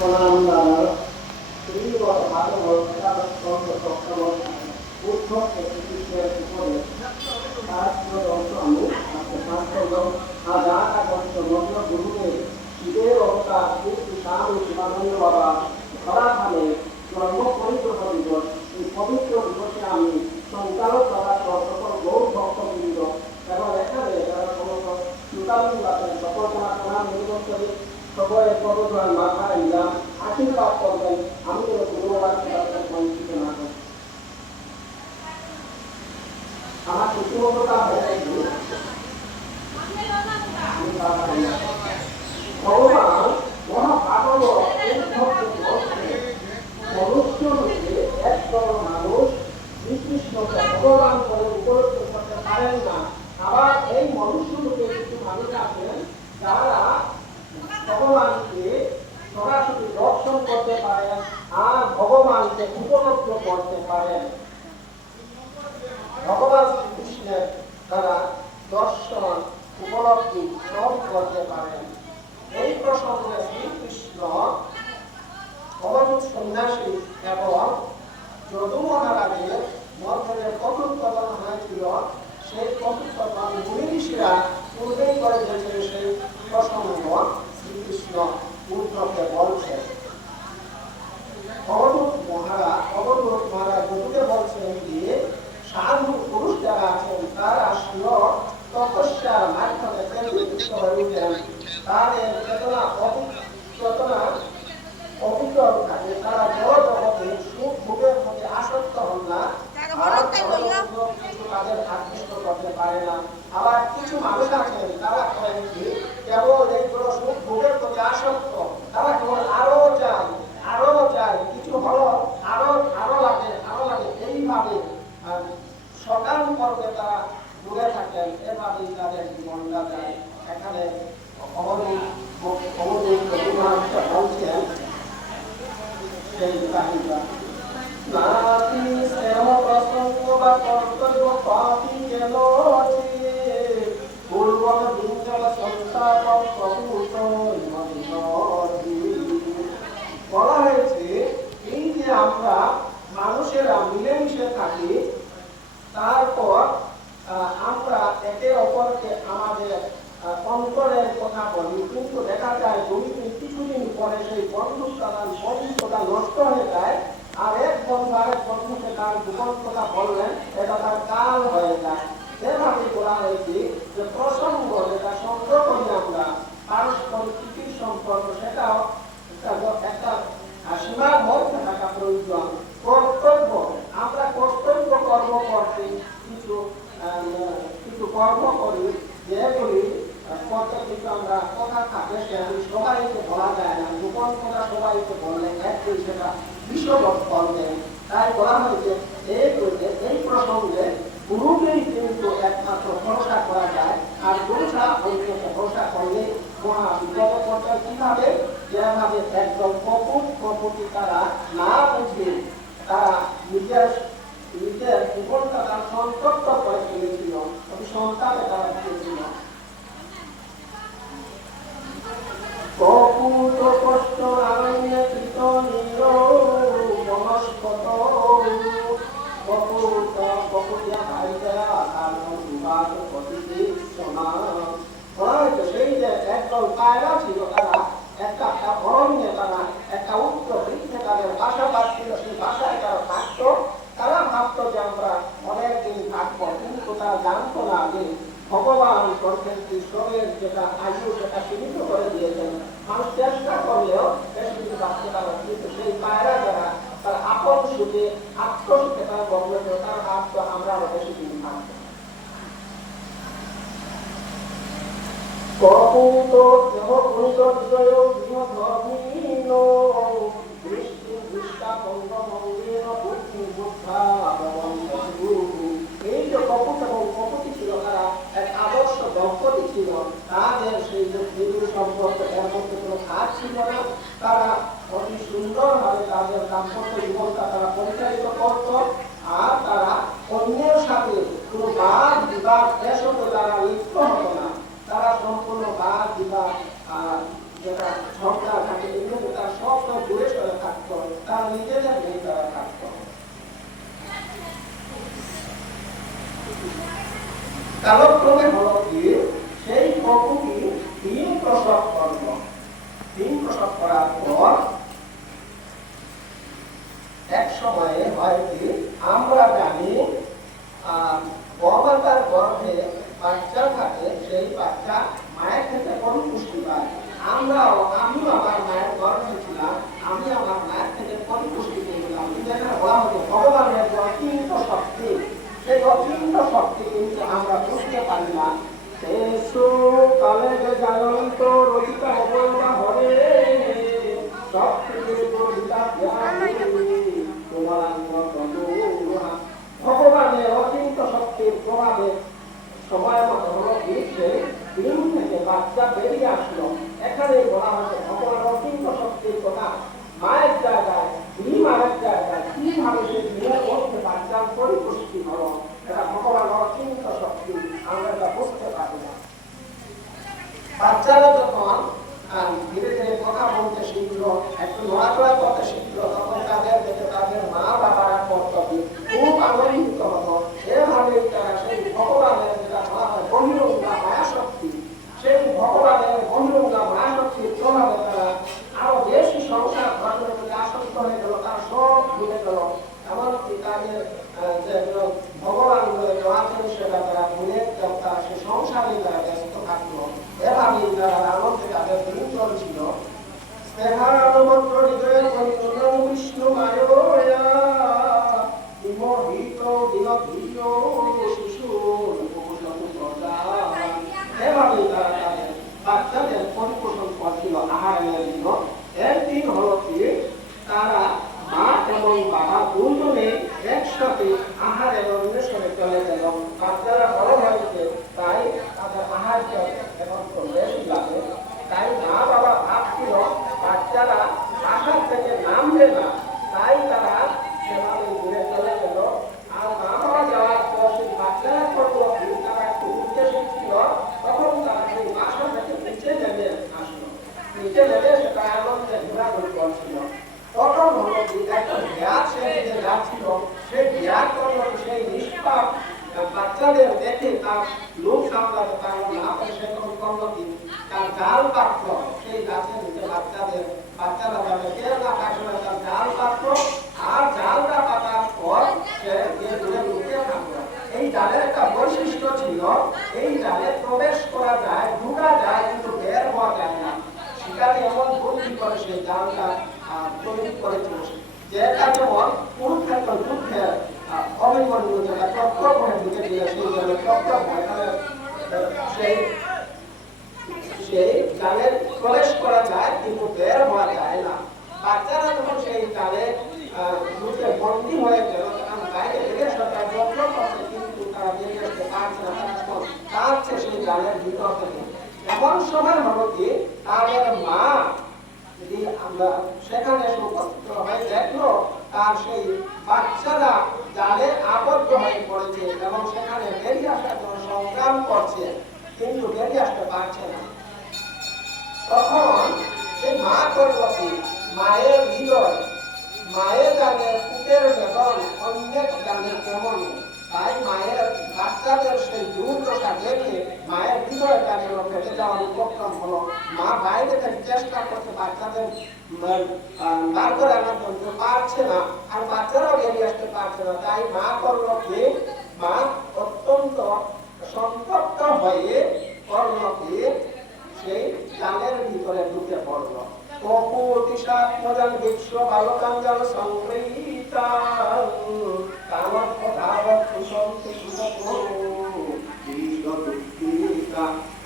Penambahan Riwa Bhagavad Gita Sokkavan Uddhav Ekitishya Supore Shastro Dosanu Shastro Ajata Kosto Motla Guruke Shidev Avtar Krishna Swami Shivananda Baba Parathane Jন্ম পবিত্র দিবস এই পবিত্র দিবসে আমি সঞ্চালক তথা সকল গৌর ভক্তবৃন্দ এবং এখানে যারা সমস্ত শ্রোতাবৃন্দ আছেন সকলকে প্রণাম নিবেদন করে সকলের পদধূলায় মাথা দিলাম আশীর্বাদ করবেন আমি যেন গুরুবার বঞ্চিত না করি। আমার সত্যতা ভগবান মহাভাগবত মনুষ্য রূপে একদল মানুষ শ্রীকৃষ্ণকে ভগবান বলে উপলব্ধ করতে পারেন না। আবার এই মনুষ্য রূপে কিছু মানুষ আছেন যারা ভগবানকে সরাসরি দর্শন করতে পারেন আর ভগবানকে উপলব্ধ করতে পারেন। ভগবান শ্রীকৃষ্ণের দ্বারা দর্শন উপলব্ধি সব করতে পারেন। এই প্রসঙ্গে শ্রীকৃষ্ণ অবধূত সন্ন্যাসী এবং যদু মহারাজের মধ্যে যে কথোপকথন হয়েছিল সেই কথোপকথন মুনি ঋষিরা পূর্বেই করে গেছে। সেই প্রসঙ্গ শ্রীকৃষ্ণ উদ্ধবকে বলছেন। অবধূত মহারাজ যদুকে বলছেন যে সাধু পুরুষ যারা আছেন তারা শিব তপস্যার মাধ্যমে পবিত্র হয়ে উঠেন। তাদের চেতনা অবিচল থাকে, তারা জড় জগতে সুখ ভোগের মধ্যে আসক্ত হন না, তাদের আকৃষ্ট করতে পারে না। আবার কিছু মানুষ আছেন তারা করেন কি কেবল এইগুলো সুখ ভোগের প্রতি আসক্ত, তারা কেবল আরো যায় কিছু হলো আরো লাগে এইভাবে সকাল পর্বে তারা দূরে থাকেন। এভাবেই তাদের জীবনটা যায়। এখানে বলছেন সেই কাহিনীটা নাতি স্নেহ প্রসঙ্গ বা কর্তব্য পাপি কেন পূর্ব বিঞ্জল সংস্থাপক প্রভূত বলা হয়েছে এই যে আমরা মানুষেরা মিলেমিশে থাকি, তারপর আমরা একে অপরকে আমাদের অন্তরের কথা বলি, কিন্তু দেখা যায় কিছুদিন পরে সেই বন্ধুত্বটা নষ্ট হয়ে যায়। আর এক বন্ধু আরেক বন্ধুকে তার গোপন কথা বললেন, এটা তার কাল হয়ে যায়। এভাবে বলা হয়েছে যে প্রসঙ্গ যেটা সংগ্রহ করি আমরা পারস্পরিক প্রীতির সম্পর্ক, সেটাও একটা সীমার মধ্যে থাকা প্রয়োজন। কর্তব্য, আমরা কর্তব্য কর্ম করতে কিছু কর্ম করি যেগুলি করতে কিন্তু আমরা কথা থাকে সেগুলি সবাইকে বলা যায় না। গোপন কথা সবাইকে বললে একদিন সেটা বিশ্ববৎ করবে। তাই বলা হয়েছে এই প্রসঙ্গে গুরুকেই কিন্তু একমাত্র ভরসা করা যায়। আর ভরসা করলে মহা বিপদে পড়তে কিভাবে, যেভাবে একদম কপটি তারা না বুঝে তারা নিজের জীবনটা তার সন্তপ্ত করে ফেলেছিল, সন্তানে তারা দিয়েছিল। কপুত কষ্ট আরণ্য কৃত নীর মনস্কত কপুটিয়া ভাইয়া কারণ বিবাদ প্রতিটি সমান। সেই যে একদল পায়রা ছিল, তারা একটা অরণ্যে, তারা একটা উচ্চ বৃক্ষে তাদের বাসা বাঁধছিল। সেই বাসায় তারা থাকতো। তারা ভাবতো যে আমরা অনেকদিন থাকবো, কিন্তু তারা জানতো না যে ভগবান করছেন ঈশ্বরের যেটা আয়ু সেটা সীমিত করে দিয়েছেন। মানুষ চেষ্টা করলেও বেশ কিছু বাঁচতে পারে, কিন্তু সেই পায়রা যারা তার আপন সুখে আত্মসুখে তারা বন্ধ করে তারা ভাবতো আমরা আরো বেশি দিন থাকবো। কপুত গুণিত বিজয় গৃহধর্মীন দৃষ্টি দৃষ্টা বঙ্গভঙ্গেন বুদ্ধি বুদ্ধা। এই যে কপুত এবং কপতি ছিল, তারা এক আদর্শ দম্পতি ছিল। তাদের সেই যে প্রেমের সম্পর্ক, এর মধ্যে কোনো কাজ ছিল না। তারা অতি সুন্দরভাবে তাদের দাম্পত্য জীবনটা তারা পরিচালিত করত। আর তারা অন্যের সাথে কোনো বাদ বিবাদ এসবে তারা লিপ্ত হতো না। তারা সম্পূর্ণ বাদ বিবাদ যেটা ঝগড়া থাকে এগুলো তারা সব কালক্রমে হলো কি সেই পপুটি ডিম প্রসব করল। ডিম প্রসব করার পর এক সময়ে হয় কি আমরা জানি গবাতার গর্ভে বাচ্চা থাকে, সেই বাচ্চা মায়ের থেকে পরিপুষ্টি পায়। আমিও আমার মায়ের গর্ভে ছিলাম, আমি আমার মায়ের থেকে পরিপুষ্টি পেয়েছিলাম। যেখানে বলা হতো ভগবানের যে অচিন্ত শক্তি, সেই অচিন্ত শক্তি কিন্তু আমরা বুঝতে পারি না। এসো কালে যে জানন্ত রচিতা অবয়বা হবে সব থেকে ভগবানের অচিন্ত শক্তির প্রভাবে সময় মতো হলো ডিম থেকে বাচ্চা বেরিয়ে আসলো। এখানে বলা হচ্ছে ভগবান অচিন্ত শক্তির কথা মায়ের জায়গায় ডিম আরেক জায়গায় কিভাবে সে ডিমের মধ্যে বাচ্চার পরিপুষ্টি হলো, এটা ভগবান অচিন্ত শক্তি, আমরা এটা বুঝতে পারি না। বাচ্চারা যখন ধীরে ধীরে কথা বলতে শিখলো, একটু নড়াচড়া করতে শিখলো, তখন তাদের দেখে তাদের মা বাবারা কর্তব্য খুব আনন্দিত হতো। এভাবেই তারা সেই ভগবানের যেটা বলা হয় বহিরঙ্গা মায়া শক্তি, সেই ভগবানের বহিরঙ্গা মায়া শক্তির প্রভাবে তারা আরো বেশি সংসার গঠনের প্রতি আসক্ত হয়ে গেল, তারা সব ভুলে গেল। এমনকি তাদের যেগুলো ভগবান আছেন সেটা তারা ভুলে তারা সে সংসারে তারা ব্যস্ত থাকলো। এভাবেই তারা আনন্দে তাদের দিন চলছিল। স্নেহানমন্ত্র হৃদয়ের বন্ধন বিষ্ণু মায়া বিমোহিত বিলভীত শিশুর এভাবেই তারা তাদের বাচ্চাদের পরিপোষণ করছিল আহারের জন্য। একদিন হলো কি তারা মা এবং বাবা দুজনে একসাথে আহারের অন্বেষণে চলে গেল। বাচ্চারা বড় হয়েছে, তাই তাদের আহার এখন বেশি লাগে। তাই মা বাবা ভাবছিল বাচ্চারা আহার থেকে নামবে না, তাই তারা সেভাবে ঘুরে চলে গেল। আর মা বাবা যাওয়ার পর সেই বাচ্চারা করলো তারা একটু উঠতে শিখছিল, তখন তারা সেই বাসা থেকে নিচে নেমে আসলো। নিচে নেমে সেটা আনন্দে ঘোরাঘুরি করছিল। তখন হলো একটা ব্যাগ সেদিকে যাচ্ছিল, সেই ব্যাগ করলো সেই নিষ্পাপ বাচ্চাদের দেখে তার লোক সামলাতে পারলো না, সেরকম করলো কি তার জাল পাত্র সেই গাছের নিচে বাচ্চারা যাবে কেউ না পাশে তার জাল পাত্র, আর জালটা পাতার পর সে দূরে ঢুকে থাকলো। এই জালের একটা বৈশিষ্ট্য ছিল, এই জালে প্রবেশ করা যায়, ঢুকা যায়, কিন্তু বের হওয়া যায় না। শিকারী এমন বুদ্ধি করে সেই জালটা তৈরি করেছিল, যেটা যেমন কুরুক্ষেত্র যুদ্ধের অভিমন্যু যেটা চক্র করে ঢুকে দিলে সেই জালে চক্র সেই জালে প্রবেশ করা যায়, কিন্তু বের হওয়া যায় না। বাচ্চারা যখন সেই জালে ঢুকে বন্দী হয়ে গেল, তখন বাইরে থেকে সরকার যত্ন করছে, কিন্তু তারা বেরিয়ে আসতে পারছে না, তারা কাঁদছে সেই জালের ভিতর থেকে। এমন সময় হলো কি তাদের মা যদি আমরা সেখানে উপস্থিত হয়ে দেখলো তার সেই বাচ্চারা জালে আবদ্ধ হয়ে পড়েছে এবং সেখানে বেরিয়ে আসার জন্য সংগ্রাম করছে, কিন্তু বেরিয়ে আসতে পারছে না। তখন সেই মা করলো কি মায়ের হৃদয়, মায়ের জানের পুতের বেতন অনেক জানের কেমন, তাই মায়ের বাচ্চাদের সেই দুর্দশা দেখে মায়ের হৃদয় জানের ফেটে যাওয়ার উপক্রম হলো। মা বাইরে থেকে চেষ্টা করছে বাচ্চাদের বার করে আনার জন্য, পারছে না, আর বাচ্চারাও বেরিয়ে আসতে পারছে না। তাই মা করলো কি মা অত্যন্ত সন্তপ্ত হয়ে করলো কি সেই জালের ভিতরে ঢুকে পড়লো। কপুতিশাত্মজান বিশ্ব বালকাঞ্জাল সংগৃহীতাং কামত ধাবত কুসন্তি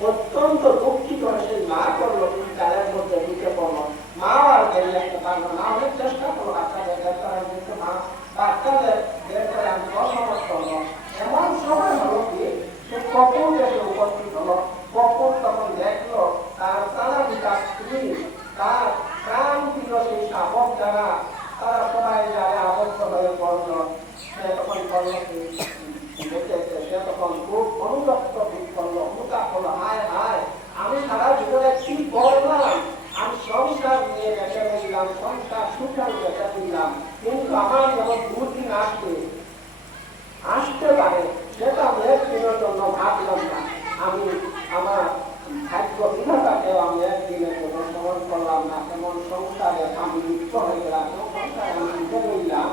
অত্যন্ত দুঃখিত সে না করলো, জালের মধ্যে ঢুকে পড়লো। মা আর বেরিয়ে আসতে পারলো না, অনেক চেষ্টা করলো বাচ্চাদের বের করার, কিন্তু মা বাচ্চাদের বের করে আনতে অসমর্থ হলো। এমন সময় হলো কি সে কপুর এসে উপস্থিত হলো। কপুর তখন দেখলো তার তারা বিকাশ স্ত্রী, তার প্রাণ প্রিয় সেই শাবক যারা, তারা সবাই যারা আবদ্ধ হয়ে পড়লো। সে তখন বললো দেখেছে, সে তখন খুব অনুরক্ত বোধ করলো, অনুতাপ হলো, হায় হায় আমি সারা জীবনে কি করলাম, আমি সংসার নিয়ে বেঁচে দিলাম, সংসার সুখান বেঁচে দিলাম, কিন্তু আমার যখন দুদিন আসতে পারে সেটা মেয়ের দিনের জন্য ভাবলাম আমি আমার ভাগ্য বিধাতাকেও আমি একদিনের জন্য স্মরণ করলাম না, এমন সংসারে আমি লিপ্ত হয়ে গেলাম, সংসারে আমি লিপ্ত রইলাম।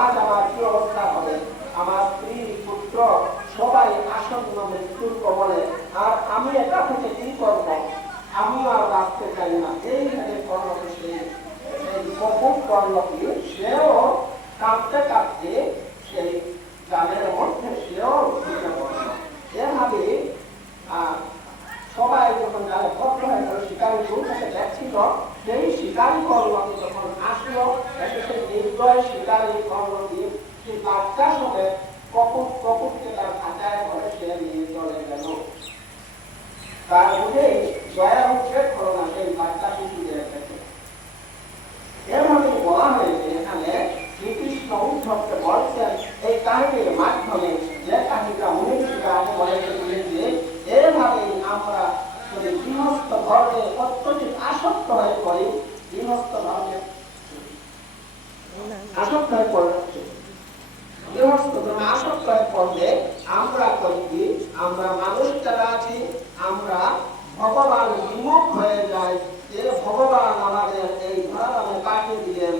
আজ আমার কি অবস্থা হবে? আমার স্ত্রী পুত্র সবাই আসন্ন মৃত্যুর কবলে, আর আমি এটা থেকে কি করব? আমিও আর বাঁচতে চাই না। এইভাবে করলো সেই কপুর করলো কি, সেও কাঁদতে কাঁদতে সেই জালের মধ্যে সেও ঢুকে পড়ল। এভাবে সবাই যখন জালে ভদ্র হয়ে গেল, শিকারী দূর থেকে দেখছিল, সেই শিকারী কর্মটি যখন আসলো, এসে সেই নির্দয় শিকারী কর্মটি সেই বাচ্চা সঙ্গে কপুরকে তার খাঁচায় করে সে নিয়ে চলে গেল। তার মধ্যে দয়া উচ্ছেদ হলো না সেই বাচ্চা শিশুদের কাছে। এভাবে বলা হয়েছে এখানে শ্রীকৃষ্ণ উদ্ধবকে বলছেন এই কাহিনীর মাধ্যমে, যে কাহিনীটা মনীষীরা আগে বলে গেছিলেন যে এভাবেই আমরা গৃহস্থ ধর্মে অত্যধিক আসক্ত হয়ে পড়ি, গৃহস্থ ধর্মে আসক্ত হয়ে পড়ছে। গৃহস্থ ধর্মে আসক্ত হয়ে পড়লে আমরা করি কি, আমরা মানুষ যারা আছি আমরা ভগবান বিমুখ হয়ে যাই। যে ভগবান আমাদের এই ধরাধামে পাঠিয়ে দিলেন,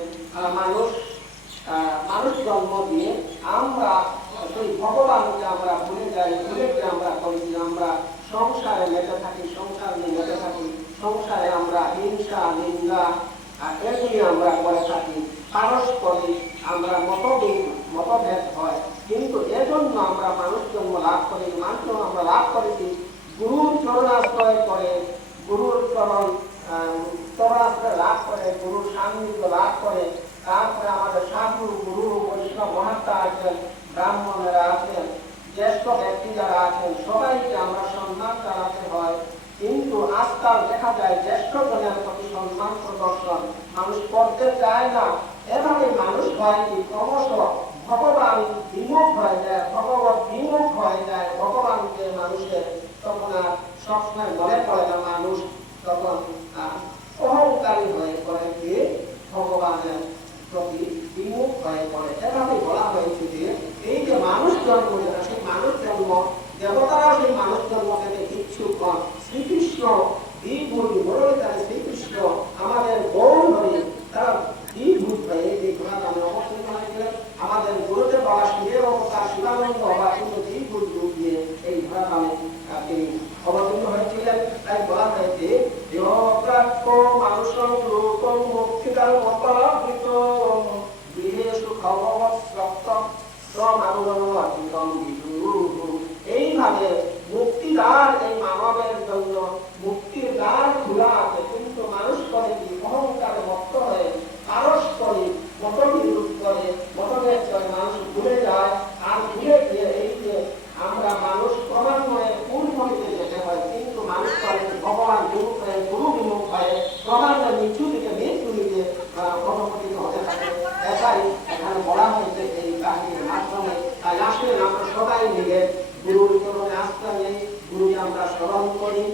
মানুষ জন্ম দিয়ে আমরা সেই ভগবানকে আমরা ভুলে যাই। ভুলে গিয়ে আমরা করি, আমরা সংসারে মেতে থাকি, সংসার নিয়ে মেতে থাকি, সংসারে আমরা হিংসা নিন্দা এগুলি আমরা করে থাকি, পারস্পরিক আমরা মতভেদ হয়। কিন্তু এজন্য আমরা মানুষ জন্ম লাভ করি, মানুষ আমরা লাভ করেছি গুরুর চরণাশ্রয় করে, গুরুর চরণাশ্রয় লাভ করে, গুরুর সান্নিধ্য লাভ করে। তারপরে আমাদের সাধু গুরু বৈষ্ণব মহাত্মা আছেন, ব্রাহ্মণেরা আছেন, জ্যেষ্ঠ ব্যক্তি যারা আছেন, সবাইকে আমরা সম্মান জানাতে হয়। কিন্তু আজকাল দেখা যায় জ্যেষ্ঠ জনের প্রতি সম্মান প্রদর্শন মানুষ করতে চায় না। এভাবে মানুষ হয় কি ক্রমশ ভগবান বিমুখ হয়ে যায়, ভগবত বিমুখ হয়ে যায়। ভগবানকে মানুষের তখন আর সবসময় মনে পড়ে না, মানুষ তখন অহংকারী হয়ে পড়ে, যে ভগবানের প্রতি বিমুখ হয়ে পড়ে। এভাবে বলা হয়েছে যে এই যে মানুষ জন্ম, সেই মানুষ জন্ম দেবতারা সেই মানুষ জন্ম থেকে ইচ্ছুক হন। শ্রীকৃষ্ণ দ্বিভূত মুরলীধর শ্রীকৃষ্ণ আমাদের গৌর হয়ে তারা দ্বিভূত হয়ে এই ঘোড়াধামে অবতীর্ণ হয়েছিলেন। আমাদের গুরুদেব বাবা শিবের অবতার শিবানন্দ বাবা কিন্তু দ্বিভূত রূপ দিয়ে এই ঘোড়াধামে তিনি অবতীর্ণ হয়েছিলেন। তাই বলা হয়েছে মানুষং রূপং মুক্তিকার অপরাধৃত গৃহেষু খবৎসক্তম স্বমানুরণম বিদুঃ। এইভাবে মুক্তিদার এই মানবের জন্য মুক্তির দ্বার খোলা আছে, কিন্তু মানুষ করে কি অহংকারে মত্ত হয়ে পারস্পরিক মতবিরোধ করে, মতভেদ করে মানুষ ভুলে যায়। আর ভুলে গিয়ে এই যে আমরা মানুষ ক্রমান্বয়ে পূর্ণ দিকে যেতে হয়, কিন্তু মানুষ করে ভগবান বিমুখ হয়ে, গুরু বিমুখ হয়ে ক্রমান্বয়ে মৃত্যু দিকে মৃত্যু দিকে অধপতিত হতে থাকে। এটাই এখানে বলা হয়েছে এই কাহিনীর মাধ্যমে। তাই আসলে আমরা সবাই মিলে গুরুর চরণে আশ্রয় নেই, গুরুকে আমরা স্মরণ করি।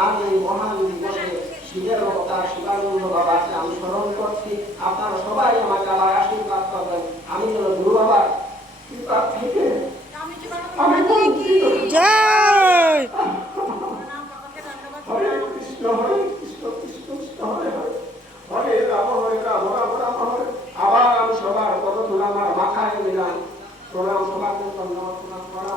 আর এই মহান দিবসে শিবের অবতার শিবানন্দ বাবাকে আমি স্মরণ করছি। আপনারা সবাই আমাকে আবার আশীর্বাদ করবেন, আমি যেন গুরু বাবার কৃপা থেকে আমি জয়। হরে কৃষ্ণ কৃষ্ণ কৃষ্ণ হরে হরে, হরে রাম রাম রাম হরে। আবার আমি সবার কত আমার মাথায় নিলাম প্রণাম, সবার জন্য প্রণাম।